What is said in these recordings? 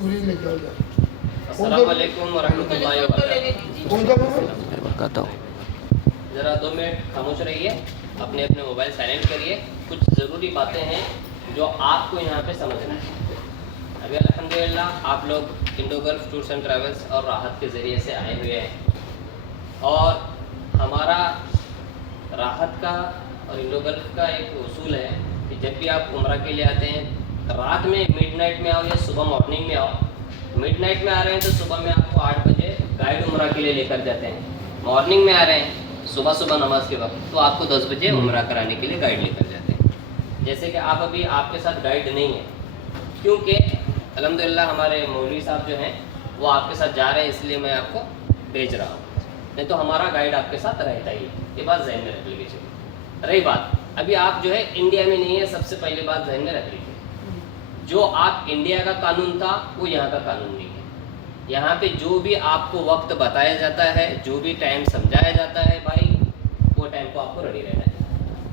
अस्सलाम वालेकुम वरहमतुल्लाहि वबरकातुहू। ज़रा 2 मिनट खामोश रहिए, अपने अपने मोबाइल साइलेंट करिए। कुछ ज़रूरी बातें हैं जो आपको यहाँ पे समझना है। अभी अल्हम्दुलिल्लाह आप लोग Indo gulf tours and travels और राहत के ज़रिए से आए हुए हैं, और हमारा राहत का और इंडो गल्फ का एक उसूल है कि जब भी आप उम्रा के लिए आते हैं, रात में मिडनाइट में आओ या सुबह मॉर्निंग में आओ। मिडनाइट में आ रहे हैं तो सुबह में आपको 8 बजे गाइड उम्रा के लिए लेकर जाते हैं। मॉर्निंग में आ रहे हैं सुबह सुबह नमाज के वक्त, तो आपको 10 बजे उम्रा कराने के लिए गाइड लेकर जाते हैं। जैसे कि आप अभी आपके साथ गाइड नहीं है, क्योंकि अल्हम्दुलिल्लाह हमारे मौलवी साहब जो हैं वो आपके साथ जा रहे हैं, इसलिए मैं आपको भेज रहा हूँ। नहीं तो हमारा गाइड आपके साथ रहता ही है, ये बात ज़हन में रख लीजिए। रही बात, अभी आप जो है इंडिया में नहीं है, सबसे पहली बात ज़हन में रख लीजिए, जो आप इंडिया का कानून था वो यहाँ का कानून नहीं है। यहाँ पे जो भी आपको वक्त बताया जाता है, जो भी टाइम समझाया जाता है भाई, वो टाइम को आपको रेडी रहना है।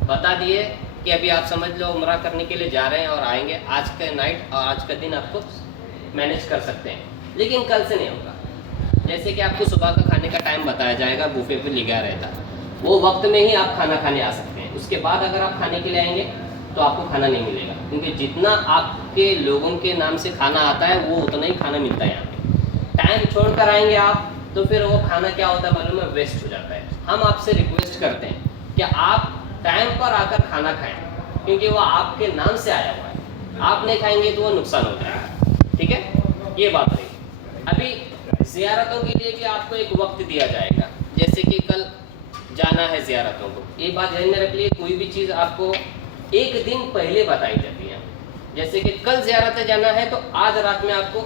बता दिए कि अभी आप समझ लो उम्रा करने के लिए जा रहे हैं और आएंगे, आज का नाइट और आज का दिन आपको मैनेज कर सकते हैं, लेकिन कल से नहीं होगा। जैसे कि आपको सुबह का खाने का टाइम बताया जाएगा, बूफे पे लिखा रहता है, वो वक्त में ही आप खाना खाने आ सकते हैं। उसके बाद अगर आप खाने के लिए आएंगे तो आपको खाना नहीं मिलेगा, क्योंकि जितना आपके लोगों के नाम से खाना आता है वो उतना ही खाना मिलता है यहाँ पे। टाइम छोड़ कर आएंगे आप तो फिर वो खाना क्या होता है मालूम है, वेस्ट हो जाता है। हम आपसे रिक्वेस्ट करते हैं कि आप टाइम पर आकर खाना खाएं, क्योंकि वो आपके नाम से आया हुआ है। आप नहीं खाएंगे तो वो नुकसान हो जाएगा, ठीक है। ये बात रही। अभी ज़ियारतों के लिए भी आपको एक वक्त दिया जाएगा, जैसे कि कल जाना है ज़ियारतों को, ये बात ध्यान में रख लिए। कोई भी चीज़ आपको एक दिन पहले बताई जाती है। जैसे कि कल ज़ियारत जाना है तो आज रात में आपको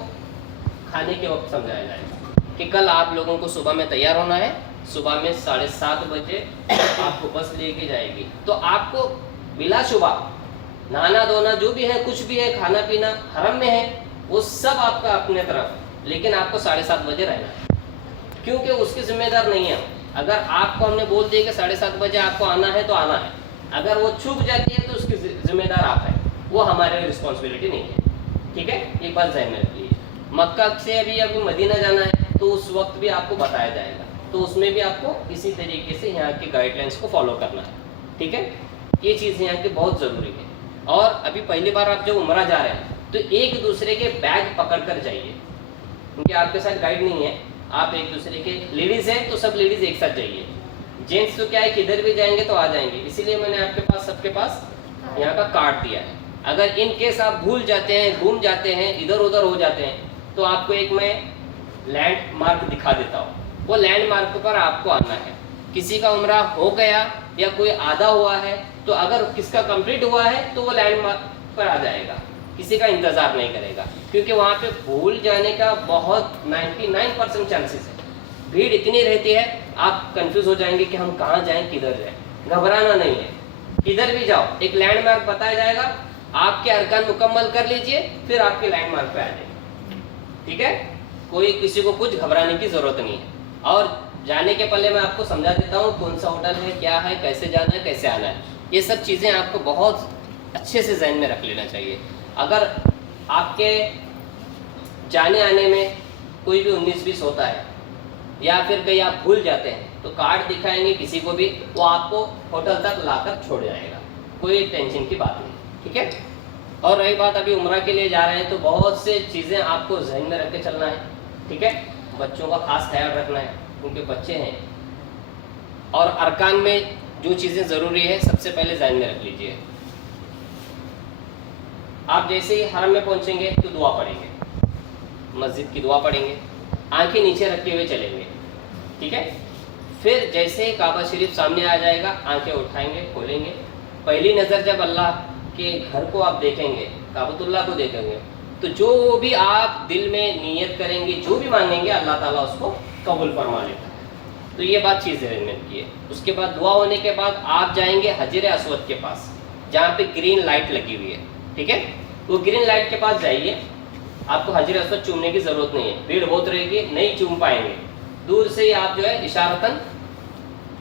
खाने के वक्त समझाया जाएगा कि कल आप लोगों को सुबह में तैयार होना है, सुबह में 7:30 बजे आपको बस लेके जाएगी। तो आपको बिलाशुबा नहाना धोना जो भी है, कुछ भी है, खाना पीना हरम में है, वो सब आपका अपने तरफ, लेकिन आपको 7:30 बजे रहना है, क्योंकि उसकी जिम्मेदार नहीं है। अगर आपको हमने बोल दिया कि 7:30 बजे आपको आना है तो आना है, अगर वो चूक जाती है तो उसकी जिम्मेदार आप है, वो हमारे रिस्पॉन्सिबिलिटी नहीं है, ठीक है। एक बात ध्यान में रखिए। मक्का से अभी मदीना जाना है तो उस वक्त भी आपको बताया जाएगा, तो उसमें भी आपको इसी तरीके से यहाँ की गाइडलाइंस को फॉलो करना है, ठीक है। ये चीज़ यहाँ की बहुत ज़रूरी है। और अभी पहली बार आप जब उम्रा जा रहे हैं तो एक दूसरे के बैग पकड़ कर जाइए, क्योंकि आपके साथ गाइड नहीं है। आप एक दूसरे के, लेडीज़ हैं तो सब लेडीज़ एक साथ जाइए, जेंट्स तो क्या है किधर भी जाएंगे तो आ जाएंगे, इसीलिए मैंने आपके पास सबके पास यहाँ का कार्ड दिया है। अगर इन केस आप भूल जाते हैं, घूम जाते हैं, इधर उधर हो जाते हैं, तो आपको एक मैं लैंड मार्क दिखा देता हूँ, वो लैंड मार्क पर आपको आना है। किसी का उम्रा हो गया या कोई आधा हुआ है तो अगर किसका कंप्लीट हुआ है तो वो लैंड मार्क पर आ जाएगा, किसी का इंतज़ार नहीं करेगा, क्योंकि वहाँ पे भूल जाने का बहुत 99% चांसेस है। भीड़ इतनी रहती है, आप कंफ्यूज हो जाएंगे कि हम कहाँ जाएं, किधर जाएं। घबराना नहीं है, किधर भी जाओ एक लैंड मार्क बताया जाएगा, आपके अरकान मुकम्मल कर लीजिए, फिर आपके लैंड मार्क पे आ जाएंगे, ठीक है। कोई किसी को कुछ घबराने की ज़रूरत नहीं है। और जाने के पहले मैं आपको समझा देता हूँ कौन सा होटल है, क्या है, कैसे जाना है, कैसे आना है। ये सब चीज़ें आपको बहुत अच्छे से जहन में रख लेना चाहिए। अगर आपके जाने आने में कोई भी 19-20 होता है या फिर कहीं आप भूल जाते हैं तो कार्ड दिखाएंगे किसी को भी, वो आपको होटल तक लाकर छोड़ जाएगा, कोई टेंशन की बात नहीं, ठीक है। और रही बात अभी उम्रा के लिए जा रहे हैं तो बहुत से चीज़ें आपको जहन में रख के चलना है, ठीक है। बच्चों का खास ख्याल रखना है, क्योंकि बच्चे हैं। और अरकान में जो चीज़ें ज़रूरी है सबसे पहले जहन में रख लीजिए। आप जैसे ही हरम में पहुंचेंगे तो दुआ पढ़ेंगे, मस्जिद की दुआ पढ़ेंगे, आंखें नीचे रखे हुए चलेंगे, ठीक है। फिर जैसे ही काबा शरीफ सामने आ जाएगा, आंखें उठाएंगे, खोलेंगे। पहली नज़र जब अल्लाह के घर को आप देखेंगे, काबतुल्लाह को देखेंगे, तो जो भी आप दिल में नीयत करेंगे, जो भी मांगेंगे, अल्लाह ताला उसको कबूल फरमा लेता है। तो ये बात चीज़ ध्यान में रखिए। उसके बाद दुआ होने के बाद आप जाएंगे हजर अस्वद के पास, जहाँ पे ग्रीन लाइट लगी हुई है, ठीक है। वो ग्रीन लाइट के पास जाइए, आपको हजर अस्वद चूमने की ज़रूरत नहीं है, भीड़ बहुत रहेगी, नहीं चूम पाएंगे। दूर से ही आप जो है इशारतन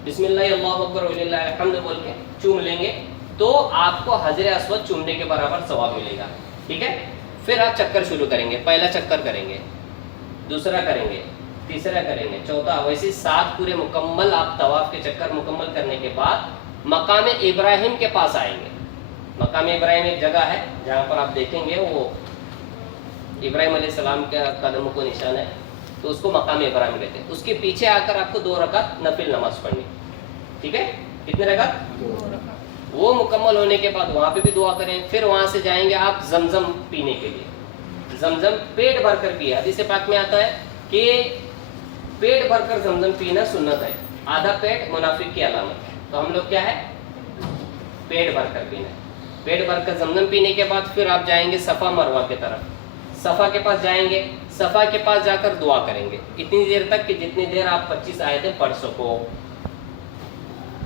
बिस्मिल्लाह अल्लाहु अकबर वलिल्लाहिल हम्द बोल के चूम लेंगे, तो आपको हजर अस्वद चूमने के बराबर सवाब मिलेगा, ठीक है। پھر آپ چکر شروع کریں گے. پہلا چکر کریں گے, دوسرا کریں گے, تیسرا کریں گے, چوتھا, ویسے 7 پورے مکمل آپ طواف کے چکر مکمل کرنے کے بعد مقام ابراہیم کے پاس آئیں گے. مقام ابراہیم ایک جگہ ہے جہاں پر آپ دیکھیں گے وہ ابراہیم علیہ السلام کے قدموں کو نشان ہے, تو اس کو مقام ابراہیم کہتے ہیں. اس کے پیچھے آ کر آپ کو 2 رکعت نفل نماز پڑھنی. ٹھیک ہے, کتنے رکعت؟ 2 رکعت. وہ مکمل ہونے کے بعد وہاں پہ بھی دعا کریں. پھر وہاں سے جائیں گے آپ زمزم پینے کے لیے. زمزم پیٹ بھر کر پیے. حدیث پاک میں آتا ہے کہ پیٹ بھر کر زمزم پینا سنت ہے. آدھا پیٹ منافق کی علامت ہے. تو ہم لوگ کیا ہے, پیٹ بھر کر پینا ہے. پیٹ بھر کر زمزم پینے کے بعد پھر آپ جائیں گے صفا مروہ کی طرف. صفا کے پاس جائیں گے. صفا کے پاس جا کر دعا کریں گے اتنی دیر تک کہ جتنی دیر آپ 25 آیتیں پڑھ سکو.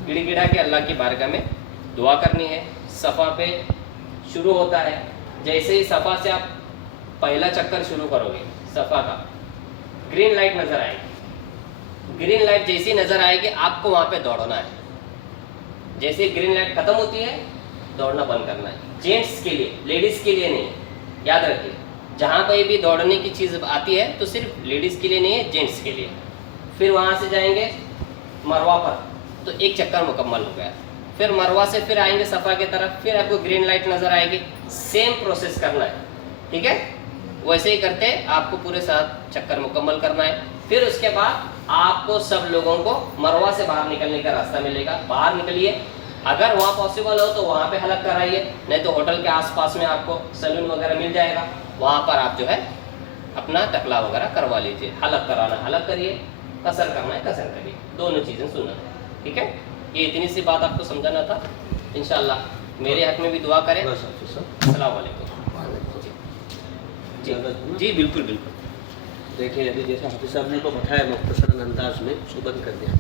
گڑ گڑا کے اللہ کی بارگاہ میں دعا کرنی ہے. صفا پہ شروع ہوتا ہے. جیسے ہی صفا سے آپ پہلا چکر شروع کرو گے صفا کا, گرین لائٹ نظر آئے گی. گرین لائٹ جیسی نظر آئے گی آپ کو وہاں پہ دوڑنا ہے. جیسے گرین لائٹ ختم ہوتی ہے دوڑنا بند کرنا ہے. جینٹس کے لیے, لیڈیز کے لیے نہیں. یاد رکھیے, جہاں پہ بھی دوڑنے کی چیز آتی ہے تو صرف لیڈیز کے لیے نہیں ہے, جینٹس کے لیے. پھر وہاں سے جائیں گے مروہ پر, تو ایک چکر مکمل ہو گیا. پھر مروہ سے پھر آئیں گے صفا کی طرف. پھر آپ کو گرین لائٹ نظر آئے گی. سیم پروسیس کرنا ہے. ٹھیک ہے, ویسے ہی کرتے آپ کو پورے 7 چکر مکمل کرنا ہے. پھر اس کے بعد آپ کو سب لوگوں کو مروہ سے باہر نکلنے کا راستہ ملے گا. باہر نکلیے, اگر وہاں پاسبل ہو تو وہاں پہ حلق کرائیے, نہیں تو ہوٹل کے آس پاس میں آپ کو سیلون وغیرہ مل جائے گا, وہاں پر آپ جو ہے اپنا ٹکلا وغیرہ کروا لیجیے. حلق کرانا حلق کریے, قصر کرنا ہے قصر کریے. دونوں چیزیں سنت ہے. ٹھیک ہے, یہ اتنی سی بات آپ کو سمجھانا تھا. انشاءاللہ میرے حق میں بھی دعا کریں. السلام علیکم. جی بالکل بالکل. دیکھیں ابھی جیسا حافظ صاحب نے کو بتایا مختصراً انداز میں, اس کو بند کر دیا.